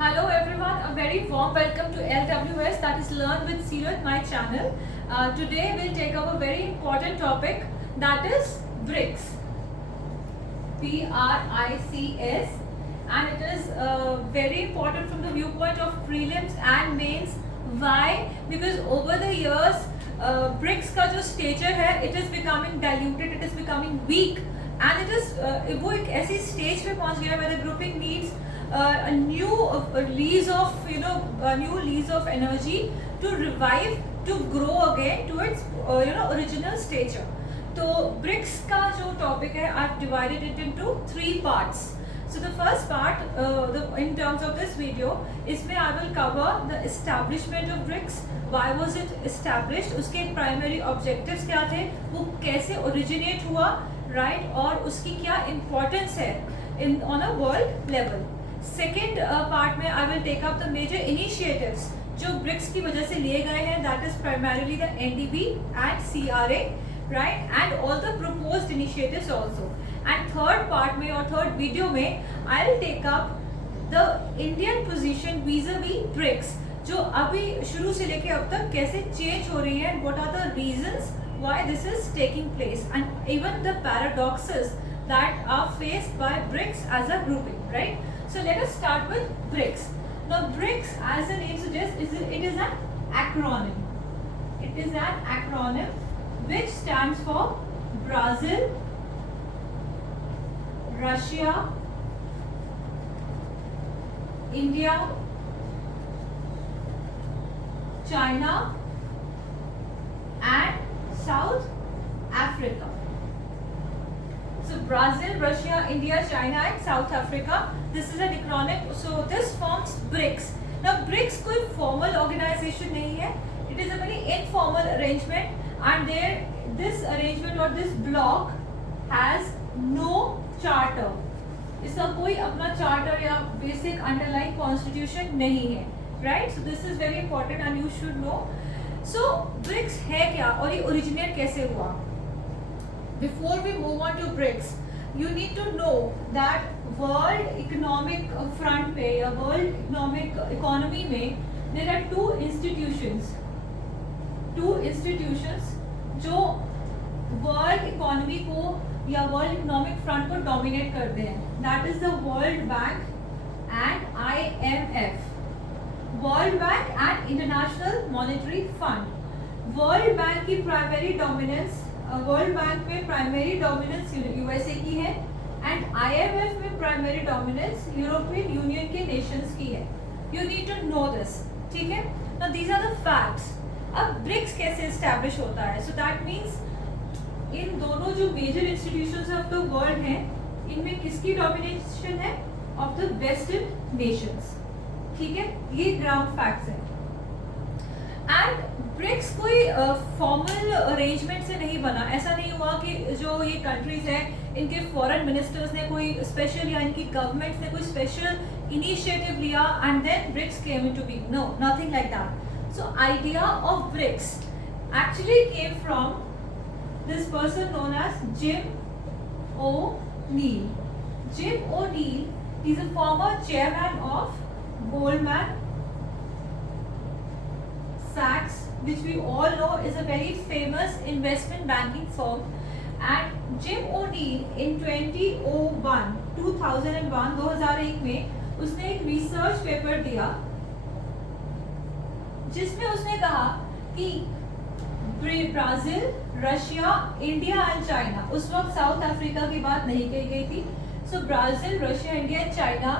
Hello everyone, a very warm welcome to LWS, that is Learn with Seerat, my channel. Today we'll take up a very important topic, that is BRICS. BRICS, and it is very important from the viewpoint of prelims and mains. Why? Because over the years BRICS का जो stature है, it is becoming diluted, it is becoming weak, and it is वो एक ऐसी stage पे पहुंच गया where the grouping needs a new lease of a new lease of energy to revive, to grow again to its original stature. तो BRICS का जो topic है, I've divided it into 3 parts. So the first part, in terms of this video, इसमें I will cover the establishment of BRICS. Why was it established? उसके primary objectives क्या थे? वो कैसे originate हुआ, right? और उसकी क्या importance है on a world level. Second part में I will take up the major initiatives जो BRICS की वजह से लिए गए हैं, that is primarily the NDB and CRA, right? And all the proposed initiatives also. And third part में और third video में I will take up the Indian position vis-a-vis BRICS जो अभी शुरू से लेके अब तक कैसे change हो रही है, what are the reasons why this is taking place, and even the paradoxes that are faced by BRICS as a grouping, right? So let us start with BRICS. Now BRICS, as the name suggests, it is an acronym. It is an acronym which stands for Brazil, Russia, India, China and South Africa. So Brazil, Russia, India, China and South Africa. This is an acronym. So this forms BRICS. Now BRICS कोई formal organization नहीं है. It is a very informal arrangement, and this arrangement or this block has no charter. इसका कोई अपना charter या basic underlying constitution नहीं है, right? So this is very important and you should know. So BRICS है क्या और ये originate कैसे हुआ? Before we move on to BRICS, you need to know that World Economic Front पे या World Economic Economy में there are two institutions जो World Economy को या World Economic Front को dominate करते हैं. That is the World Bank and IMF. World Bank and International Monetary Fund. World Bank की primary dominance वर्ल्ड बैंक में primary dominance USA की है एंड आईएमएफ में प्राइमरी डोमिनेंस यूरोपियन यूनियन के nations की है. You need to know this, ठीक है? Now these are the facts. अब ब्रिक्स कैसे एस्टैब्लिश होता है? सो दैट मींस इन दोनों जो major institutions of the world हैं, इनमें किसकी डोमिनेशन है? ऑफ द वेस्टर्न नेशंस, ठीक है? ये ग्राउंड फैक्ट्स हैं. एंड ब्रिक्स कोई फॉर्मल अरेंजमेंट से नहीं बना. ऐसा नहीं हुआ कि जो ये कंट्रीज हैं इनके फॉरेन मिनिस्टर्स ने कोई स्पेशल या इनकी गवर्नमेंट्स ने कोई स्पेशल इनिशिएटिव लिया and then BRICS came into be. No, nothing like that. So idea of BRICS actually came from this person known as Jim O'Neill. Jim O'Neill is a former chairman of Goldman Sachs, which we all know is a very famous investment banking firm. And Jim O'Neill in 2001 में उसने एक research paper दिया जिसमें उसने कहा कि Brazil, Russia, India and China, उस वक्त साउथ अफ्रीका की बात नहीं कही गई थी. So Brazil, Russia, India and China,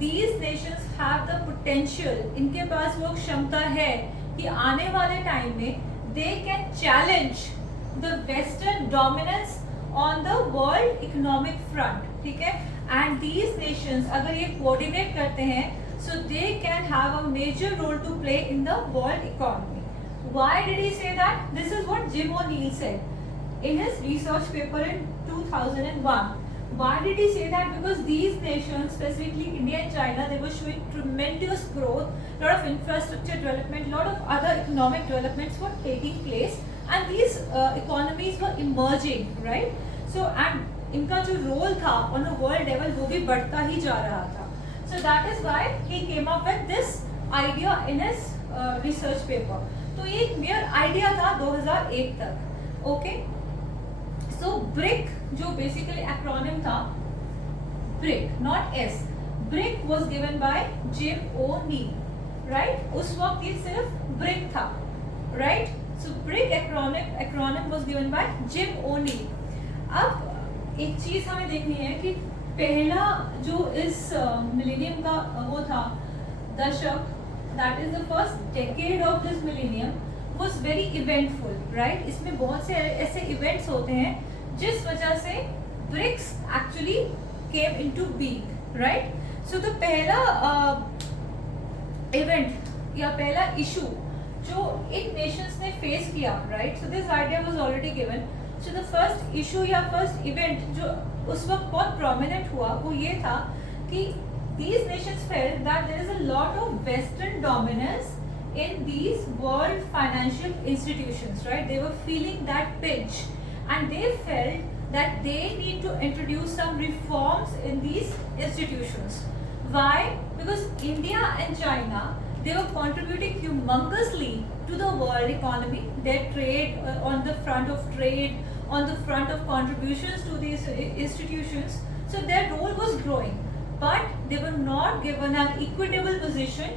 these nations have the potential, इनके पास वो क्षमता है कि आने वाले टाइम में they can challenge the western dominance on the world economic front, ठीक है? and these nations अगर ये coordinate करते हैं, so they can have a major role to play in the world economy. Why did he say that? This is what Jim O'Neill said in his research paper in 2001. Why did he say that? Because these nations, specifically India and China, they were showing tremendous growth, lot of infrastructure development, lot of other economic developments were taking place, and these economies were emerging, right? So, and इनका जो role था on a world level वो भी बढ़ता ही जा रहा था. So that is why he came up with this idea in his research paper. तो ये एक mere idea था 2001 तक. Okay. So BRIC जो basically acronym था, BRIC not S. BRIC was given by Jim O'Neill, right? उस वक्त ये सिर्फ BRIC था, right? So BRIC acronym was given by Jim O'Neill. अब एक चीज हमें देखनी है कि पहला जो इस मिलेनियम का वो था दशक, that is the first decade of this millennium was very eventful, right? इसमें बहुत से ऐसे events होते हैं जिस वजह से BRICS actually came into being, right? So the पहला event या पहला issue जो इन nations ने face किया, right? So this idea was already given. So the first issue या first event जो उस वक्त बहुत prominent हुआ वो ये था कि these nations felt that there is a lot of Western dominance in these world financial institutions, right? They were feeling that pinch, and they felt that they need to introduce some reforms in these institutions. Why? Because India and China, they were contributing humongously to the world economy. Their trade, on the front of trade, on the front of contributions to these institutions, so their role was growing, but they were not given an equitable position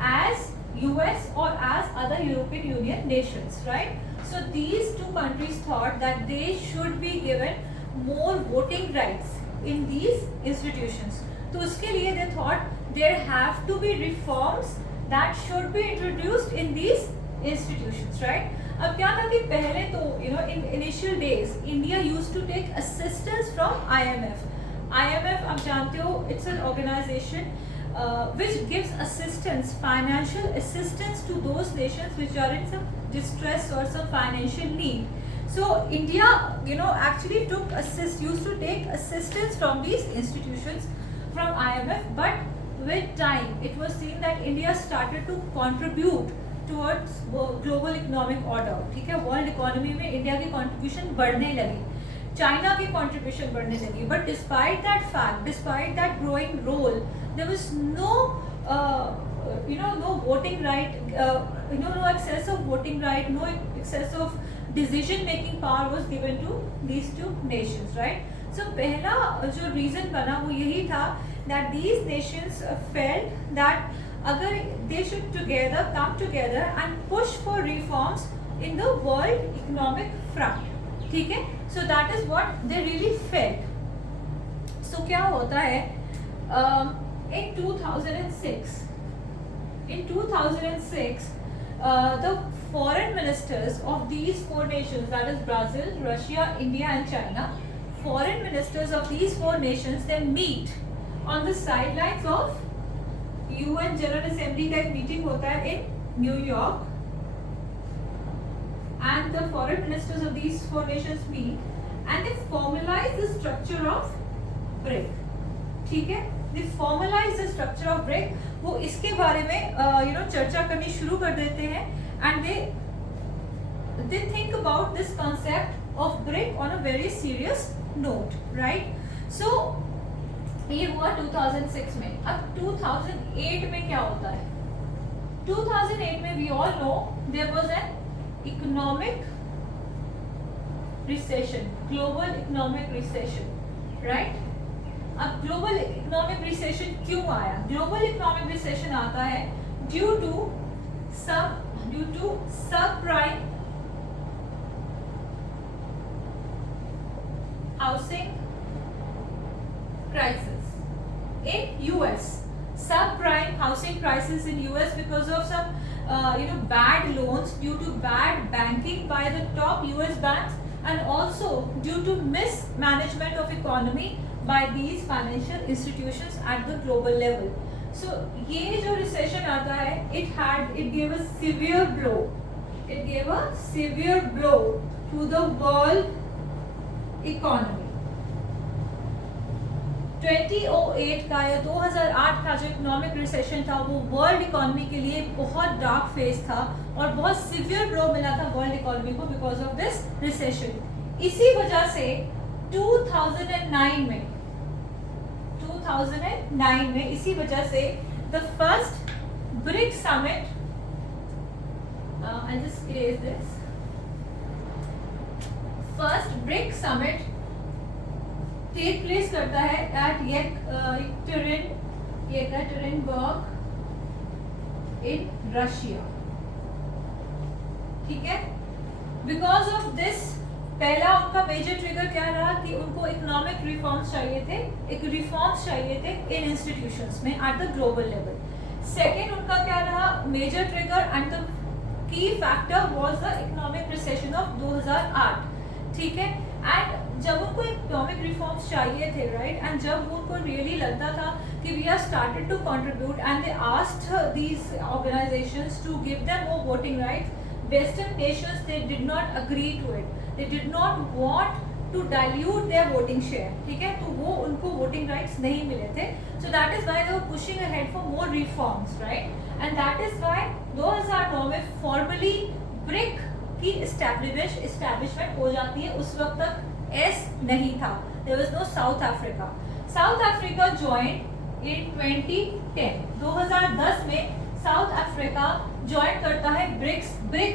as US or as other European Union nations, right? So these two countries thought that they should be given more voting rights in these institutions. तो उसके लिए they thought there have to be reforms that should be introduced in these institutions, right? अब क्या था कि पहले तो in initial days India used to take assistance from IMF. IMF आप जानते हो, it's an organization which gives assistance, financial assistance to those nations which are in some distress or some financial need. So India actually used to take assistance from these institutions from IMF, but with time it was seen that India started to contribute towards global economic order. ठीक है, world economy में India की contribution बढ़ने लगी, China की contribution बढ़ने लगी, but despite that fact, despite that growing role, there was no voting right, no excess of voting right, no excess of decision making power was given to these two nations, right? So पहला जो reason बना वो यही था that these nations felt that अगर they should come together and push for reforms in the world economic front, ठीक है? So that is what they really felt. So क्या होता है in 2006 the foreign ministers of these four nations, that is Brazil, Russia, India and China, foreign ministers of these four nations, they meet on the sidelines of UN General Assembly का एक meeting होता है in New York, and the foreign ministers of these four nations meet and they formalize the structure of BRIC, ठीक है? They formalize the structure of BRIC. वो इसके बारे में चर्चा करनी शुरू कर देते हैं, and they think about this concept of BRIC on a very serious note, right? So ये हुआ 2006 में. अब 2008 में क्या होता है? 2008 में we all know there was an economic recession, global economic recession, right? अब global economic recession क्यों आया? Global economic recession आता है due to subprime housing crisis in US. Subprime housing crisis in US because of some bad loans due to bad banking by the top US banks, and also due to mismanagement of economy by these financial institutions at the global level. So ये जो recession आता है, it gave a severe blow. It gave a severe blow to the world economy. 2008 का या 2008 का जो economic recession था वो वर्ल्ड इकोनॉमी के लिए बहुत डार्क फेज था और बहुत सिवियर ब्लो मिला था वर्ल्ड इकोनॉमी को बिकॉज ऑफ दिस रिसेशन. इसी वजह से 2009 2009 में। इसी वजह से the first BRIC summit, I just erase this, first BRIC summit take place करता है एट येकटेरिनबर्ग इन रशिया। ठीक है, बिकॉज ऑफ दिस पहला उनका मेजर ट्रिगर क्या रहा कि उनको इकोनॉमिक रिफॉर्म्स चाहिए थे, इन इंस्टीट्यूशंस में at the global level. Second उनका क्या रहा major trigger and the key factor was the economic recession of 2008। ठीक है, एंड जब उनको इकोनॉमिक रिफॉर्म्स चाहिए थे, राइट, एंड जब उनको रियली लगता था कि we are started to contribute and they asked these organisations to give them more voting rights, western nations they did not agree to it, they did not want to dilute their voting share. ठीक है, तो वो उनको voting rights नहीं मिले थे, so that is why they were pushing ahead for more reforms, right, and that is why 2009 में formally brick की एस्टैब्लिशमेंट हो जाती है। उस वक्त तक एस नहीं था, there was no South Africa. South Africa join in 2010, 2010 में साउथ अफ्रीका ज्वाइन करता है ब्रिक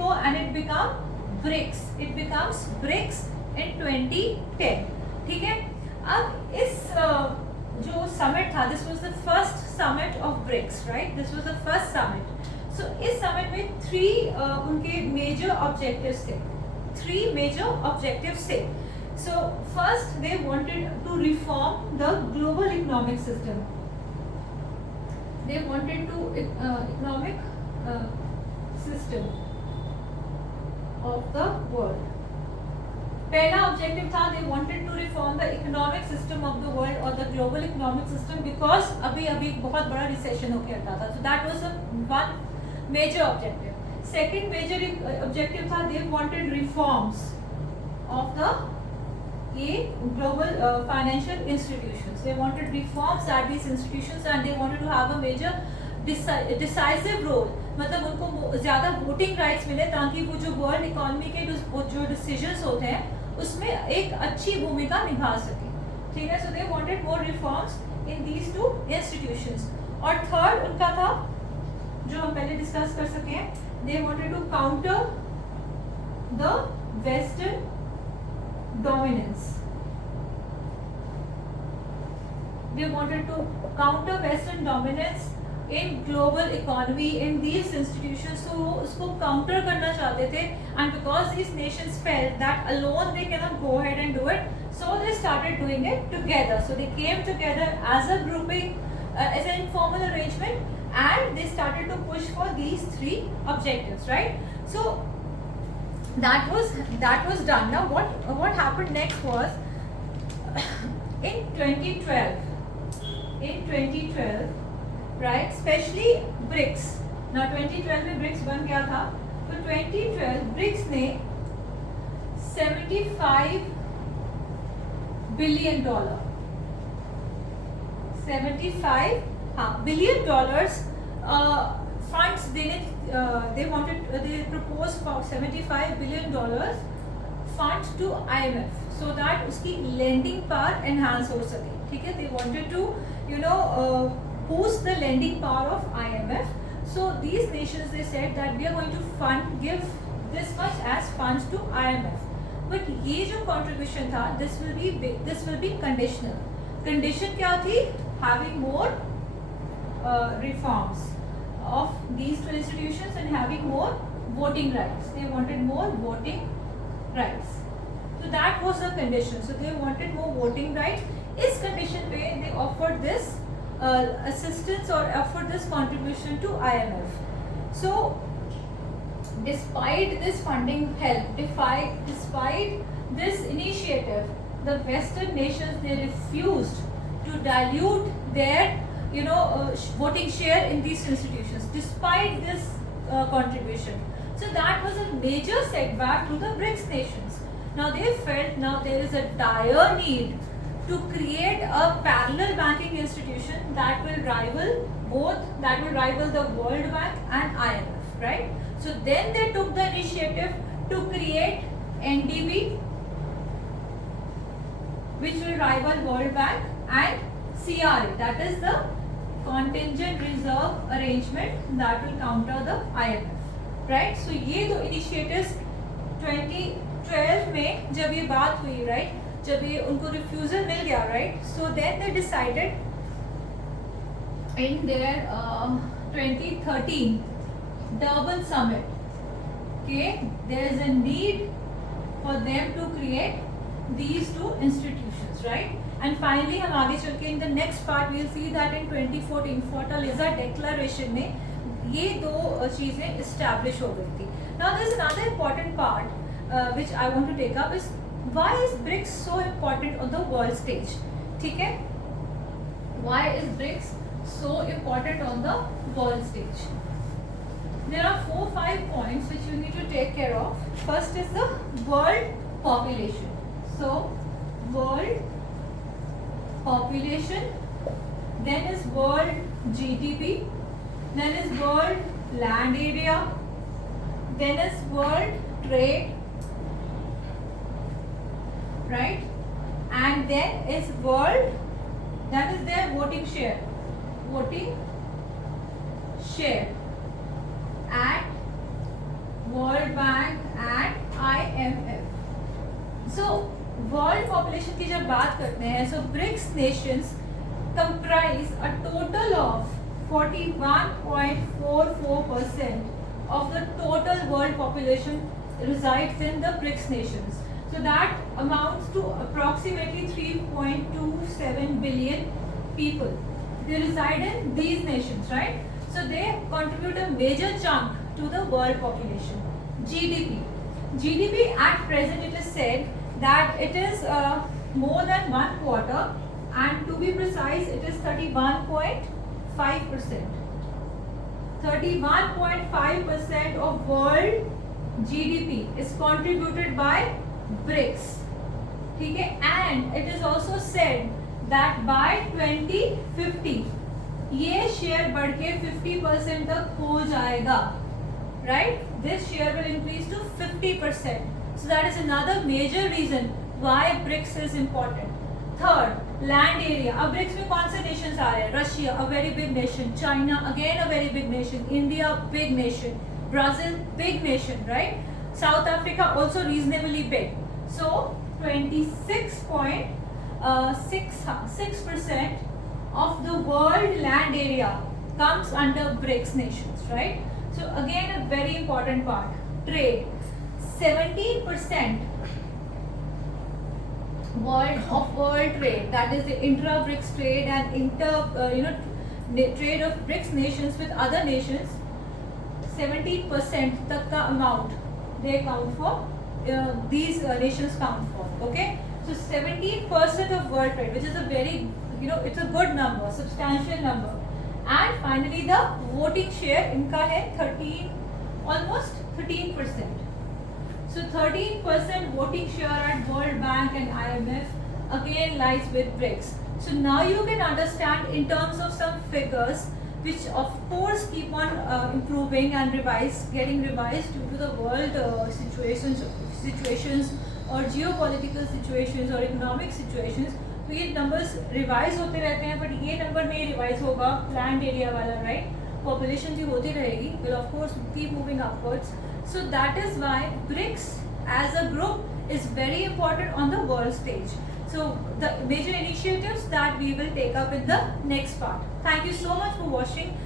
को and it becomes BRICS in 2010। ठीक है, अब इस जो समिट था, this was the first summit of BRICS, right, this was the first summit. So इस समिट में उनके मेजर ऑब्जेक्टिव्स थे। So first they wanted to reform the global economic system, they wanted to economic system of the world. पहला objective था they wanted to reform the economic system of the world और the global economic system, because अभी बहुत बड़ा recession होकर आता था। So that was one major objective. Second major objective था they wanted reforms of the global financial institutions, they wanted reforms at these institutions and they wanted to have a major decisive role, मतलब उनको ज़्यादा voting rights मिले ताकि वो जो world economy के जो डिसीजंस होते हैं उसमें एक अच्छी भूमिका निभा सके। ठीक है, so they wanted more reforms in these two institutions. और थर्ड उनका था जो हम पहले डिस्कस कर सके हैं, they wanted to counter the western dominance, they wanted to counter western dominance in global economy in these institutions, so वो उसको counter करना चाहते थे, and because these nations felt that alone they cannot go ahead and do it, so they started doing it together. So they came together as a grouping, as an informal arrangement, and they started to push for these three objectives, right? So that was done. Now what happened next was in 2012, right, especially BRICS. Now 2012 में BRICS बन गया था, तो 2012 BRICS ने $75 billion funds they proposed for $75 billion funds to IMF so that उसकी lending power enhance हो सके। ठीक है, they wanted to boost the lending power of IMF. So these nations, they said that we are going to give this much as funds to IMF, but ये जो contribution था, this will be conditional. Condition क्या थी? Having more reforms of these two institutions and having more voting rights. They wanted more voting rights. So that was the condition. So they wanted more voting rights. Is condition पे they offered this assistance or offered this contribution to IMF. So despite this funding help, despite this initiative, the Western nations, they refused to dilute their voting share in these institutions despite this contribution. So that was a major setback to the BRICS nations. Now they felt there is a dire need to create a parallel banking institution that will rival the World Bank and IMF, right? So then they took the initiative to create NDB, which will rival World Bank and CRA, that is the contingent reserve arrangement that will counter the IMF, right? So ये दो initiatives 2012 में जब ये बात हुई, right, जब ये उनको refusal मिल गया, right, so then they decided in their 2013 Durban summit, okay, there is a need for them to create these two institutions, right? And finally हम आगे चल के in the next part we'll see that in 2014 Fortaleza Declaration में ये दो चीजें establish हो गई थी. Now there is another important part which I want to take up is why is BRICS so important on the world stage? ठीक है? Why is BRICS so important on the world stage? There are 4-5 points which you need to take care of. First is the world population. So world population, then is world GDP, then is world land area, then is world trade, right? And then is world, that is their voting share at World Bank and IMF. So world population की जब बात करते हैं, so BRICS nations comprise a total of 41.44% of the total world population resides in the BRICS nations. So that amounts to approximately 3.27 billion people. They reside in these nations, right? So they contribute a major chunk to the world population. GDP at present it is said that it is more than 1/4, and to be precise it is 31.5%. 31.5% of world GDP is contributed by BRICS. ठीक है? And it is also said that by 2050 ये share बढ़ के 50% तक हो जाएगा, right? This share will increase to 50%. So that is another major reason why BRICS is important. Third, land area. अब BRICS में कौन से nations आ रहे हैं? Russia, a very big nation. China, again a very big nation. India, big nation. Brazil, big nation, right? South Africa, also reasonably big. So 26.6% of the world land area comes under BRICS nations, right? So again a very important part. Trade. 17% world trade, that is the intra-BRICS trade and trade of BRICS nations with other nations, 17% तक का amount they count for, these nations count for, okay? So 17% of world trade, which is a very, it's a good number, substantial number. And finally the voting share इनका है almost 13%. So 13% voting share at World Bank and IMF again lies with BRICS. So now you can understand in terms of some figures which of course keep on improving and getting revised due to the world situations or geopolitical situations or economic situations. तो ये numbers revise होते रहते हैं, but ये number नहीं revise होगा land area वाला, right? Population भी होती रहेगी, will of course keep moving upwards. So that is why BRICS as a group is very important on the world stage. So the major initiatives that we will take up in the next part. Thank you so much for watching.